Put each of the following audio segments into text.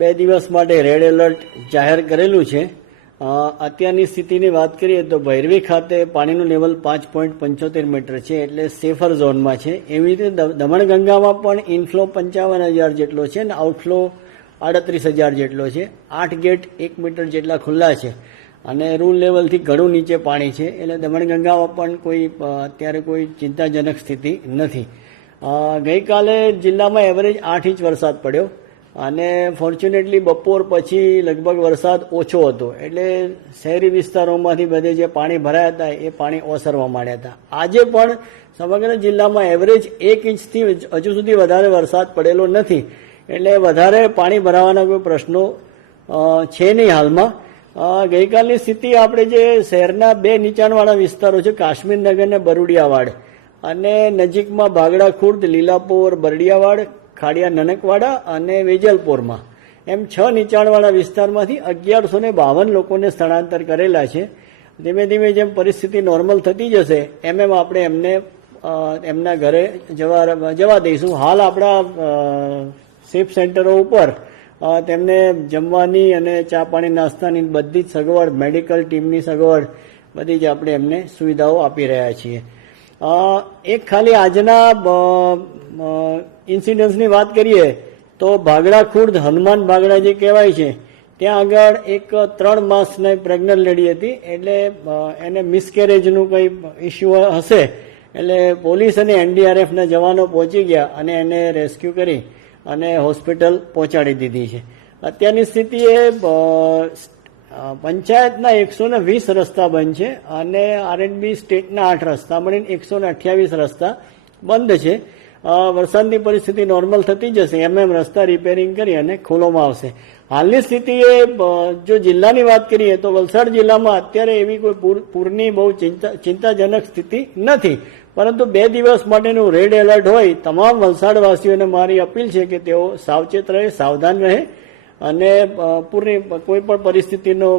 2 દિવસ માટે red alert જાહેર કરેલું છે. અત્યારની સ્થિતિની વાત કરીએ તો ભૈરવી ખાતે પાણીનું લેવલ 5.75 મીટર છે, એટલે સેફર ઝોનમાં છે. એવી રીતે દમણગંગામાં પણ ઇનફ્લો 55,000 જેટલો છે અને આઉટફ્લો 38,000 જેટલો છે. 8 ગેટ 1 મીટર જેટલા ખુલ્લા છે અને રૂલ લેવલથી ઘણું નીચે પાણી છે, એટલે દમણગંગામાં પણ અત્યારે કોઈ ચિંતાજનક સ્થિતિ નથી. ગઈકાલે જિલ્લામાં એવરેજ 8 ઇંચ વરસાદ પડ્યો અને ફોર્ચ્યુનેટલી બપોર પછી લગભગ વરસાદ ઓછો હતો, એટલે શહેરી વિસ્તારોમાંથી બધે જે પાણી ભરાયા હતા એ પાણી ઓસરવા માંડ્યા હતા. આજે પણ સમગ્ર જિલ્લામાં એવરેજ 1 ઇંચથી હજુ સુધી વધારે વરસાદ પડેલો નથી, એટલે વધારે પાણી ભરાવાના કોઈ પ્રશ્નો છે નહીં હાલમાં. ગઈકાલની સ્થિતિ આપણે જે શહેરના 2 નીચાણવાળા વિસ્તારો છે, કાશ્મીરનગર અને બરુડિયાવાડ, અને નજીકમાં ભાગડા ખુર્દ, લીલાપોર, બરડિયાવાડ, ખાડિયા નનકવાડા અને વેજલપોરમાં એમ 6 નીચાણવાળા વિસ્તારમાંથી 1152 લોકોને સ્થળાંતર કરેલા છે. ધીમે ધીમે જેમ પરિસ્થિતિ નોર્મલ થતી જશે એમ આપણે એમને એમના ઘરે જવા દઈશું. હાલ આપણા સેફ સેન્ટરો ઉપર તેમને જમવાની અને ચા પાણી નાસ્તાની બધી જ સગવડ, મેડિકલ ટીમની સગવડ, બધી જ આપણે એમને સુવિધાઓ આપી રહ્યા છીએ. એક ખાલી આજના ઇન્સિડન્સની વાત કરીએ તો ભાગડા ખુર્દ હનુમાન ભાગડા જે કહેવાય છે ત્યાં આગળ એક 3 માસની પ્રેગ્નન્ટ લેડી હતી, એટલે એને મિસકેરેજનું કંઈ ઇસ્યુ હશે, એટલે પોલીસ અને એનડીઆરએફના જવાનો પહોંચી ગયા અને એને રેસ્ક્યુ કરી અને હોસ્પિટલ પહોંચાડી દીધી છે. અત્યારની સ્થિતિએ પંચાયતના 120 રસ્તા બંધ છે અને આરએનબી સ્ટેટના 8 રસ્તા મળીને 128 રસ્તા બંધ છે. વરસાદની પરિસ્થિતિ નોર્મલ થતી જશે એમ રસ્તા રિપેરિંગ કરી અને ખોલવામાં આવશે. હાલની સ્થિતિએ જો જિલ્લાની વાત કરીએ તો વલસાડ જિલ્લામાં અત્યારે એવી કોઈ પૂરની બહુ ચિંતાજનક સ્થિતિ નથી, પરંતુ 2 દિવસ માટેનું રેડ એલર્ટ હોય. તમામ વલસાડવાસીઓને મારી અપીલ છે કે તેઓ સાવચેત રહે, સાવધાન રહે અને પૂરની કોઈ પણ પરિસ્થિતિનો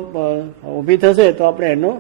ઊભી થશે તો આપણે એનો